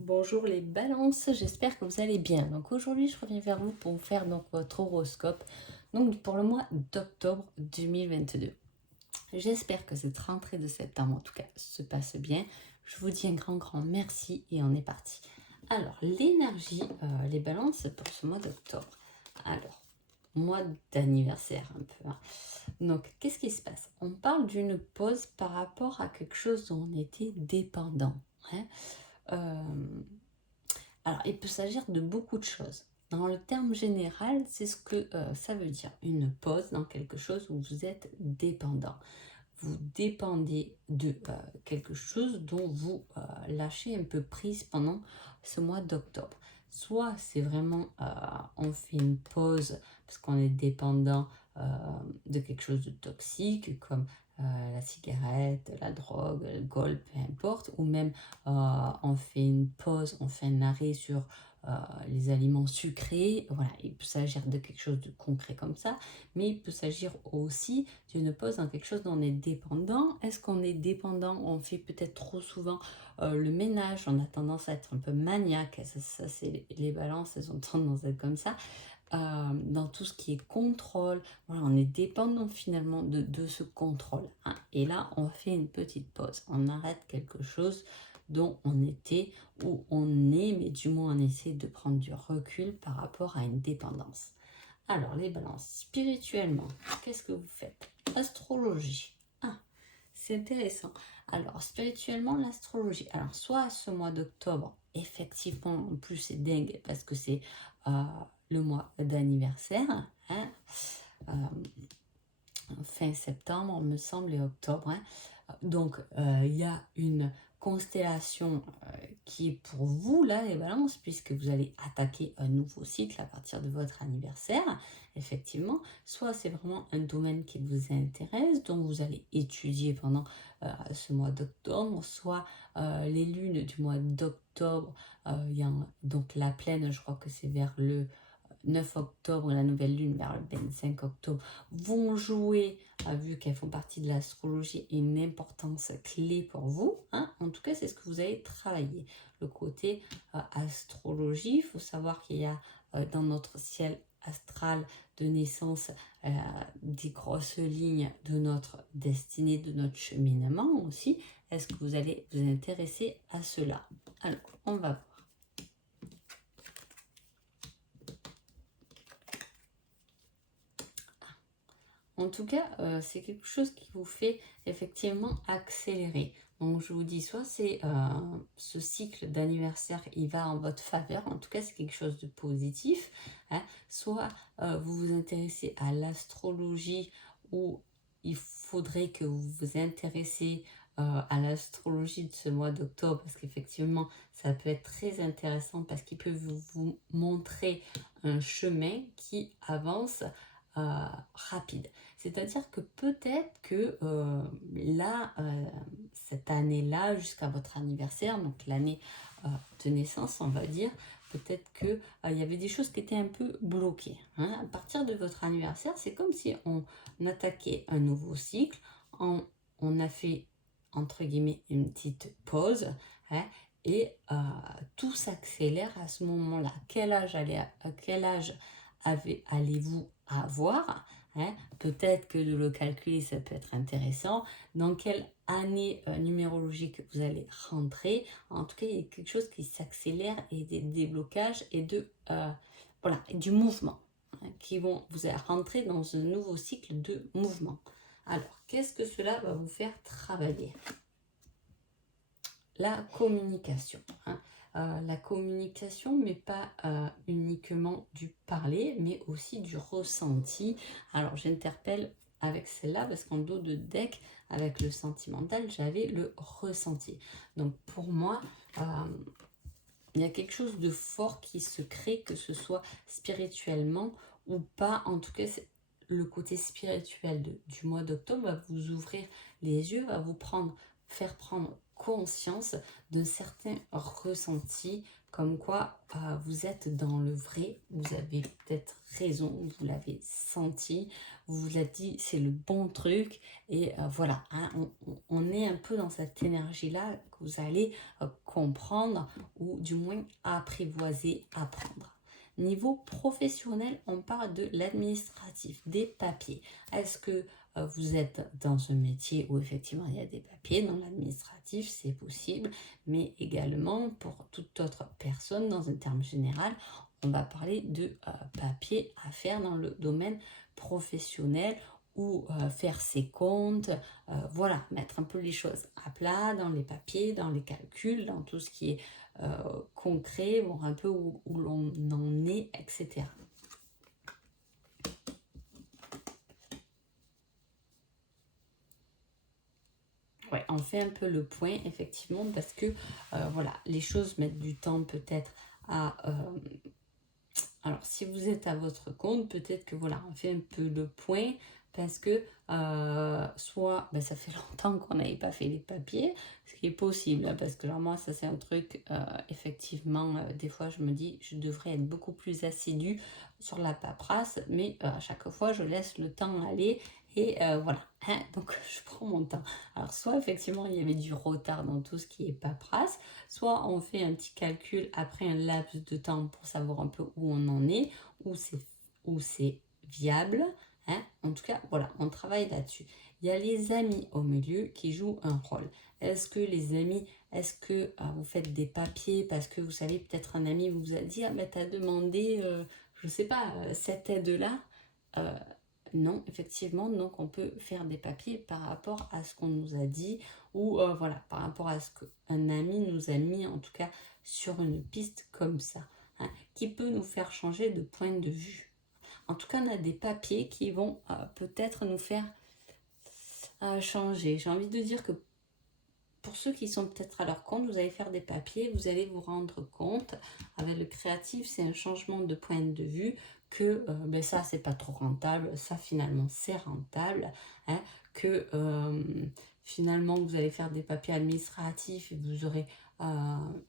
Bonjour les balances, j'espère que vous allez bien. Donc aujourd'hui, je reviens vers vous pour vous faire donc votre horoscope donc pour le mois d'octobre 2022. J'espère que cette rentrée de septembre, en tout cas, se passe bien. Je vous dis un grand merci et on est parti. Alors, l'énergie, les balances pour ce mois d'octobre. Alors, mois d'anniversaire un peu, hein. Donc, qu'est-ce qui se passe? On parle d'une pause par rapport à quelque chose dont on était dépendant, hein. Euh, alors, il peut s'agir de beaucoup de choses. Dans le terme général, c'est ce que ça veut dire. Une pause dans quelque chose où vous êtes dépendant. Vous dépendez de quelque chose dont vous lâchez un peu prise pendant ce mois d'octobre. Soit c'est vraiment, on fait une pause parce qu'on est dépendant euh, de quelque chose de toxique comme la cigarette, la drogue, l'alcool, peu importe, ou même on fait une pause, on fait un arrêt sur les aliments sucrés. Voilà, il peut s'agir de quelque chose de concret comme ça, mais il peut s'agir aussi d'une pause dans quelque chose dont on est dépendant. Est-ce qu'on est dépendant? On fait peut-être trop souvent le ménage, on a tendance à être un peu maniaque. Ça c'est les balances, elles ont tendance à être comme ça. Dans tout ce qui est contrôle, voilà, on est dépendant finalement de ce contrôle, hein. Et là, on fait une petite pause, on arrête quelque chose dont on était ou on est, mais du moins on essaie de prendre du recul par rapport à une dépendance. Alors, les balances, spirituellement, qu'est-ce que vous faites? Astrologie. Ah, c'est intéressant. Alors, spirituellement, l'astrologie. Alors, soit ce mois d'octobre, effectivement, en plus, c'est dingue parce que c'est euh, le mois d'anniversaire, hein, euh, fin septembre, me semble, et octobre, hein. Donc, il y a une constellation qui est pour vous, là, les balances, puisque vous allez attaquer un nouveau cycle à partir de votre anniversaire, effectivement. Soit c'est vraiment un domaine qui vous intéresse, dont vous allez étudier pendant ce mois d'octobre, soit les lunes du mois d'octobre, il y a donc la pleine, je crois que c'est vers le 9 octobre et la nouvelle lune vers le 25 octobre vont jouer, vu qu'elles font partie de l'astrologie, une importance clé pour vous, hein. En tout cas, c'est ce que vous allez travailler. Le côté astrologie, il faut savoir qu'il y a dans notre ciel astral de naissance des grosses lignes de notre destinée, de notre cheminement aussi. Est-ce que vous allez vous intéresser à cela? Alors, on va voir. En tout cas, c'est quelque chose qui vous fait effectivement accélérer. Donc je vous dis, soit c'est ce cycle d'anniversaire, il va en votre faveur, en tout cas c'est quelque chose de positif, hein. Soit vous vous intéressez à l'astrologie ou il faudrait que vous vous intéressez à l'astrologie de ce mois d'octobre parce qu'effectivement ça peut être très intéressant parce qu'il peut vous montrer un chemin qui avance rapide. C'est-à-dire que peut-être que là, cette année-là, jusqu'à votre anniversaire, donc l'année de naissance, on va dire, peut-être que il y avait des choses qui étaient un peu bloquées, hein. À partir de votre anniversaire, c'est comme si on attaquait un nouveau cycle, on a fait, entre guillemets, une petite pause, hein, et tout s'accélère à ce moment-là. Quel âge allez-vous avoir, hein? Peut-être que de le calculer, ça peut être intéressant. Dans quelle année numérologique vous allez rentrer? En tout cas, il y a quelque chose qui s'accélère et des déblocages et voilà, et du mouvement, hein, qui vont vous rentrer dans un nouveau cycle de mouvement. Alors, qu'est-ce que cela va vous faire travailler? La communication, hein. La communication, mais pas uniquement du parler, mais aussi du ressenti. Alors, j'interpelle avec celle-là parce qu'en dos de deck, avec le sentimental, j'avais le ressenti. Donc, pour moi, il y a quelque chose de fort qui se crée, que ce soit spirituellement ou pas. En tout cas, le côté spirituel du mois d'octobre va vous ouvrir les yeux, va vous faire prendre conscience d'un certain ressenti, comme quoi vous êtes dans le vrai, vous avez peut-être raison, vous l'avez senti, vous vous êtes dit c'est le bon truc, et voilà, hein, on est un peu dans cette énergie-là que vous allez comprendre, ou du moins apprivoiser, apprendre. Niveau professionnel, on parle de l'administratif, des papiers. Est-ce que vous êtes dans un métier où effectivement il y a des papiers? Dans l'administratif, c'est possible, mais également pour toute autre personne, dans un terme général, on va parler de papiers à faire dans le domaine professionnel, ou faire ses comptes, voilà, mettre un peu les choses à plat dans les papiers, dans les calculs, dans tout ce qui est concret, voir un peu où l'on en est, etc. Ouais, on fait un peu le point, effectivement, parce que voilà, les choses mettent du temps peut-être à... alors, si vous êtes à votre compte, peut-être que voilà, on fait un peu le point, parce que soit ben, ça fait longtemps qu'on n'avait pas fait les papiers, ce qui est possible, hein, parce que genre, moi, ça c'est un truc, effectivement, des fois je me dis, je devrais être beaucoup plus assidue sur la paperasse, mais à chaque fois je laisse le temps aller, et voilà, hein, donc je prends mon temps. Alors, soit effectivement il y avait du retard dans tout ce qui est paperasse, soit on fait un petit calcul après un laps de temps pour savoir un peu où on en est, où c'est viable. Hein. En tout cas, voilà, on travaille là-dessus. Il y a les amis au milieu qui jouent un rôle. Est-ce que les amis, est-ce que vous faites des papiers parce que vous savez, peut-être un ami vous a dit, ah ben t'as demandé, je sais pas, cette aide-là. Non, effectivement, donc on peut faire des papiers par rapport à ce qu'on nous a dit, ou voilà, par rapport à ce qu'un ami nous a mis, en tout cas, sur une piste comme ça, hein, qui peut nous faire changer de point de vue. En tout cas, on a des papiers qui vont peut-être nous faire changer. J'ai envie de dire que pour ceux qui sont peut-être à leur compte, vous allez faire des papiers, vous allez vous rendre compte, avec le créatif, c'est un changement de point de vue, que ben ça, c'est pas trop rentable, ça, finalement, c'est rentable, hein, que finalement, vous allez faire des papiers administratifs et vous aurez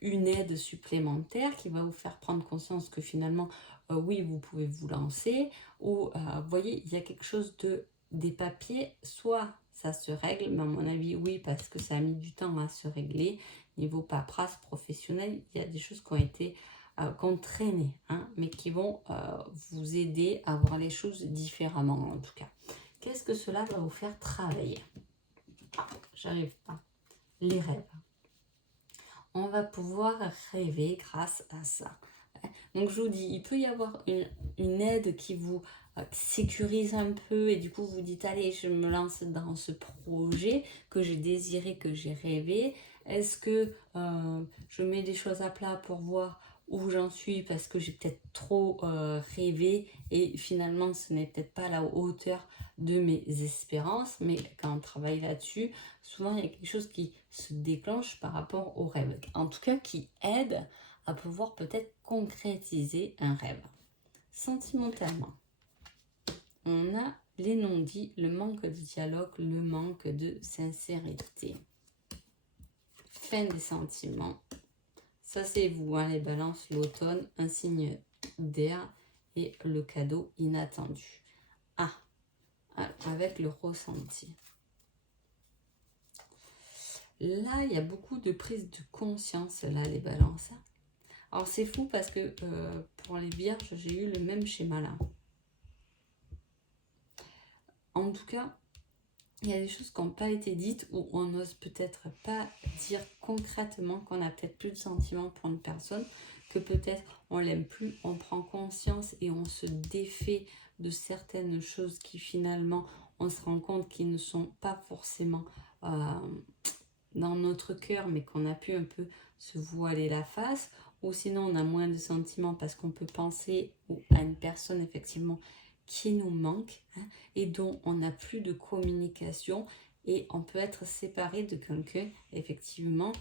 une aide supplémentaire qui va vous faire prendre conscience que finalement, oui, vous pouvez vous lancer, ou, vous voyez, il y a quelque chose de des papiers, soit ça se règle, mais à mon avis, oui, parce que ça a mis du temps à se régler. Niveau paperasse professionnelle, il y a des choses qui ont été traînées, hein, mais qui vont vous aider à voir les choses différemment, en tout cas. Qu'est-ce que cela va vous faire travailler? J'arrive pas. Les rêves. On va pouvoir rêver grâce à ça. Donc je vous dis, il peut y avoir une aide qui vous sécurise un peu, et du coup vous dites, allez, je me lance dans ce projet que j'ai désiré, que j'ai rêvé. Est-ce que je mets des choses à plat pour voir où j'en suis, parce que j'ai peut-être trop rêvé et finalement ce n'est peut-être pas à la hauteur de mes espérances. Mais quand on travaille là-dessus, souvent il y a quelque chose qui se déclenche par rapport au rêve, en tout cas qui aide à pouvoir peut-être concrétiser un rêve. Sentimentalement, on a les non-dits, le manque de dialogue, le manque de sincérité. Fin des sentiments. Ça, c'est vous, hein, les balances, l'automne, un signe d'air et le cadeau inattendu. Ah, avec le ressenti. Là, il y a beaucoup de prise de conscience, là, les balances. Alors, c'est fou parce que pour les vierges, j'ai eu le même schéma là. En tout cas, il y a des choses qui n'ont pas été dites, ou on n'ose peut-être pas dire concrètement qu'on a peut-être plus de sentiments pour une personne, que peut-être on l'aime plus, on prend conscience et on se défait de certaines choses qui finalement, on se rend compte qu'ils ne sont pas forcément dans notre cœur, mais qu'on a pu un peu se voiler la face, ou sinon on a moins de sentiments parce qu'on peut penser à une personne effectivement qui nous manque, hein, et dont on n'a plus de communication, et on peut être séparé de quelqu'un effectivement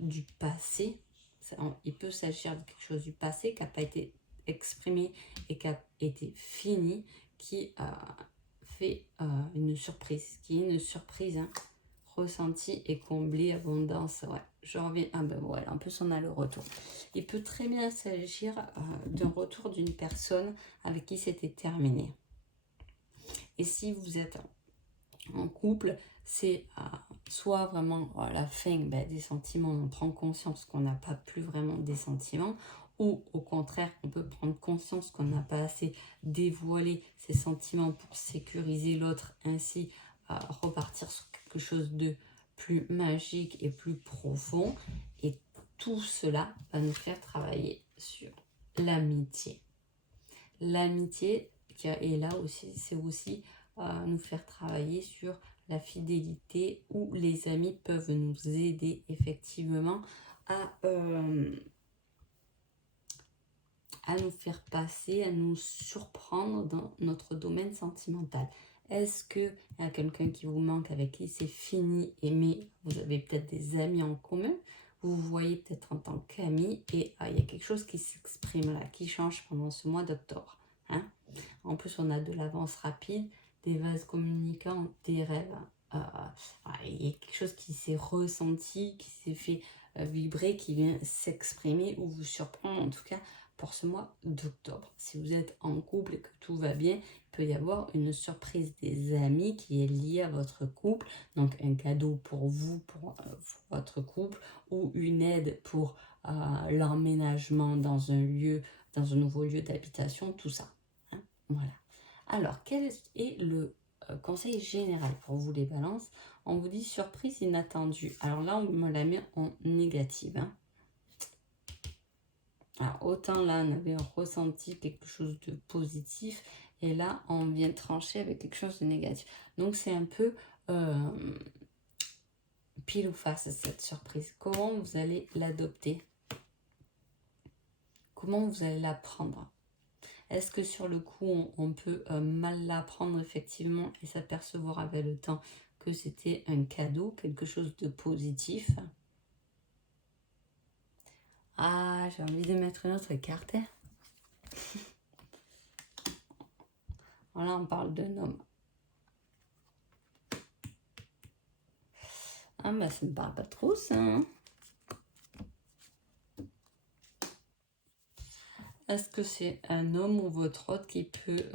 du passé. Il peut s'agir de quelque chose du passé qui n'a pas été exprimé et qui a été fini, qui a fait une surprise, qui est une surprise, hein. ressenti est comblé, abondance, ouais, je reviens, ah ben voilà, en plus on a le retour. Il peut très bien s'agir d'un retour d'une personne avec qui c'était terminé. Et si vous êtes en couple, c'est soit vraiment la fin des sentiments, on prend conscience qu'on n'a pas plus vraiment des sentiments, ou au contraire, on peut prendre conscience qu'on n'a pas assez dévoilé ses sentiments pour sécuriser l'autre, ainsi repartir sur quelque chose de plus magique et plus profond. Et tout cela va nous faire travailler sur l'amitié. L'amitié qui est là aussi, c'est aussi nous faire travailler sur la fidélité, où les amis peuvent nous aider effectivement à nous faire passer, à nous surprendre dans notre domaine sentimental. Est-ce qu'il y a quelqu'un qui vous manque, avec qui c'est fini, mais vous avez peut-être des amis en commun, vous vous voyez peut-être en tant qu'amis, et il y a quelque chose qui s'exprime là, qui change pendant ce mois d'octobre. Hein. En plus, on a de l'avance rapide, des vases communicants, des rêves. Il y a quelque chose qui s'est ressenti, qui s'est fait vibrer, qui vient s'exprimer ou vous surprendre, en tout cas pour ce mois d'octobre. Si vous êtes en couple et que tout va bien, il peut y avoir une surprise des amis qui est liée à votre couple, donc un cadeau pour vous, pour votre couple, ou une aide pour l'emménagement dans un lieu, dans un nouveau lieu d'habitation, tout ça. Hein, voilà. Alors, quel est le conseil général pour vous les balances? On vous dit surprise inattendue. Alors là, on me la met en négative. Hein. Alors, autant là, on avait ressenti quelque chose de positif, et là, on vient trancher avec quelque chose de négatif. Donc, c'est un peu pile ou face cette surprise. Comment vous allez l'adopter? Comment vous allez la prendre? Est-ce que sur le coup, on peut mal l'apprendre effectivement et s'apercevoir avec le temps que c'était un cadeau, quelque chose de positif? Ah, j'ai envie de mettre une autre carte. Voilà, on parle d'un homme. Ah, bah ça ne me parle pas trop, ça. Hein. Est-ce que c'est un homme ou votre autre qui peut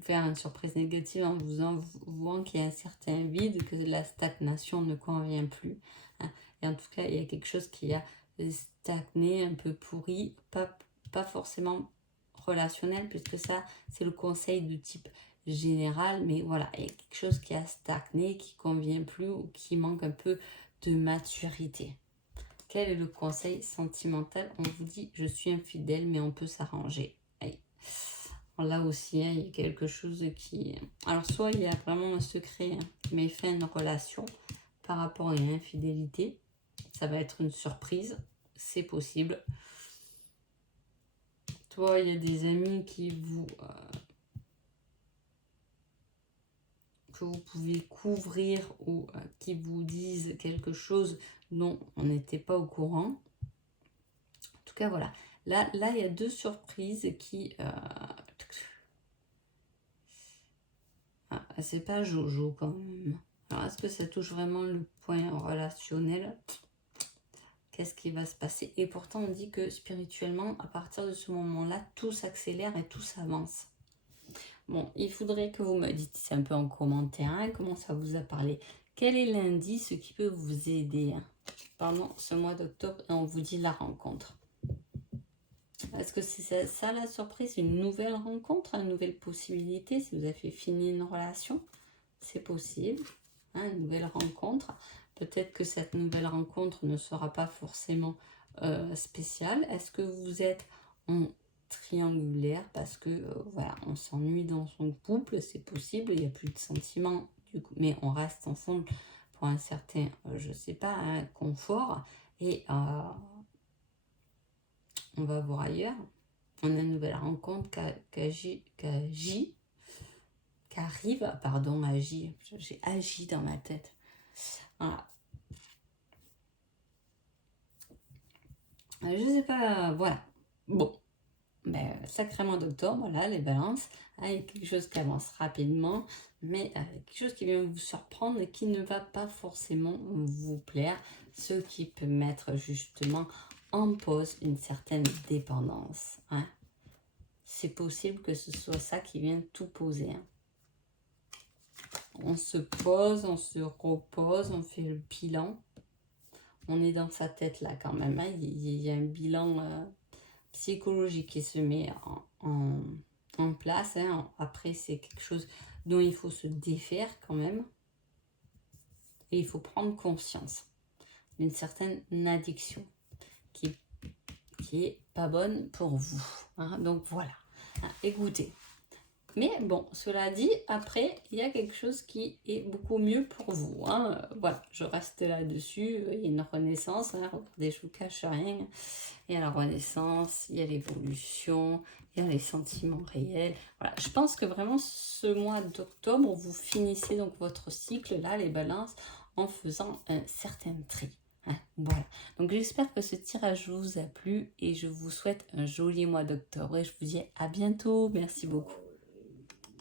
faire une surprise négative en vous avouant qu'il y a un certain vide, que la stagnation ne convient plus? Hein. Et en tout cas, il y a quelque chose qui a stagné, un peu pourri, pas forcément relationnel, puisque ça, c'est le conseil de type général, mais voilà, il y a quelque chose qui a stagné, qui ne convient plus ou qui manque un peu de maturité. Quel est le conseil sentimental? On vous dit, je suis infidèle, mais on peut s'arranger. Là aussi, hein, il y a quelque chose qui... Alors, soit il y a vraiment un secret qui met fin à une relation par rapport à une infidélité. Ça va être une surprise, c'est possible. Soit il y a des amis qui vous... que vous pouvez couvrir ou qui vous disent quelque chose dont on n'était pas au courant. En tout cas, voilà. Là, il y a deux surprises qui... c'est pas Jojo quand même. Alors, est-ce que ça touche vraiment le point relationnel? Qu'est-ce qui va se passer? Et pourtant, on dit que spirituellement, à partir de ce moment-là, tout s'accélère et tout s'avance. Bon, il faudrait que vous me dites un peu en commentaire hein, comment ça vous a parlé. Quel est l'indice qui peut vous aider pendant ce mois d'octobre? Et on vous dit la rencontre. Est-ce que c'est ça la surprise? Une nouvelle rencontre, une nouvelle possibilité? Si vous avez fini une relation, c'est possible. Hein, une nouvelle rencontre. Peut-être que cette nouvelle rencontre ne sera pas forcément spéciale. Est-ce que vous êtes en triangulaire parce que voilà, on s'ennuie dans son couple? C'est possible, il n'y a plus de sentiments du coup, mais on reste ensemble pour un certain, je sais pas, un confort. Et on va voir ailleurs. On a une nouvelle rencontre qui arrive, pardon, agit. J'ai agi dans ma tête. Voilà. Je sais pas, voilà. Bon. sacré mois d'octobre, voilà, les balances, il y a quelque chose qui avance rapidement, mais quelque chose qui vient vous surprendre et qui ne va pas forcément vous plaire, ce qui peut mettre justement en pause une certaine dépendance. Hein. C'est possible que ce soit ça qui vient tout poser. Hein. On se pose, on se repose, on fait le bilan. On est dans sa tête là quand même. Hein. Il y a un bilan psychologique qui se met en place. Hein. Après, c'est quelque chose dont il faut se défaire quand même. Et il faut prendre conscience d'une certaine addiction qui est pas bonne pour vous. Hein. Donc voilà, hein, écoutez. Mais bon, cela dit, après, il y a quelque chose qui est beaucoup mieux pour vous. Hein. Voilà, je reste là-dessus. Il y a une renaissance. Hein. Regardez, je vous cache rien. Il y a la renaissance, il y a l'évolution, il y a les sentiments réels. Voilà, je pense que vraiment ce mois d'octobre, vous finissez donc votre cycle, là, les balances, en faisant un certain tri. Hein, voilà. Donc j'espère que ce tirage vous a plu et je vous souhaite un joli mois d'octobre et je vous dis à bientôt. Merci beaucoup.